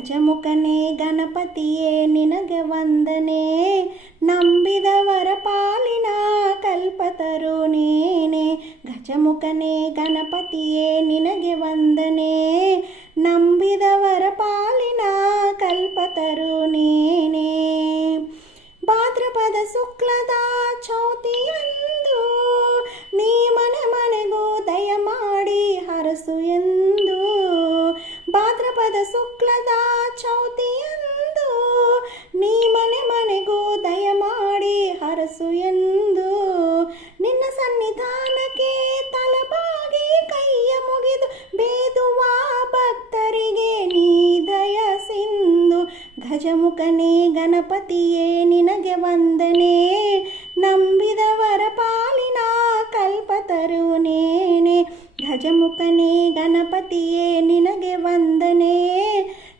ಗಜಮುಖನೇ ಗಣಪತಿಯೇ ನಿನಗೆ ವಂದನೆ, ನಂಬಿದವರ ಪಾಲಿನ ಕಲ್ಪತರು ನೀನೆ. ಗಜಮುಖನೇ ಗಣಪತಿಯೇ ನಿನಗೆ ವಂದನೆ, ನಂಬಿದವರ ಪಾಲಿನ ಕಲ್ಪತರು ನೀನೆ. ಭಾದ್ರಪದ ಶುಕ್ಲದ ಚೌತಿಯಂದು ನೀ ಮನೆ ಮನೆಗೂ ದಯ ಮಾಡಿ ಹರಸು ಎಂದು. ಭಾದ್ರಪದ ಶುಕ್ಲದ ಚೌತಿಯಂದು ನೀ ಮನೆ ಮನೆಗೂ ದಯ ಮಾಡಿ ಹರಸು ಎಂದು. ನಿನ್ನ ಸನ್ನಿಧಾನಕ್ಕೆ ತಲೆಬಾಗಿ ಕೈಯ ಮುಗಿದು ಬೇದುವ ಭಕ್ತರಿಗೆ ನೀ ದಯ ಸಿಂಧು. ಗಜಮುಖನೇ ಗಣಪತಿಯೇ ನಿನಗೆ ವಂದನೆ,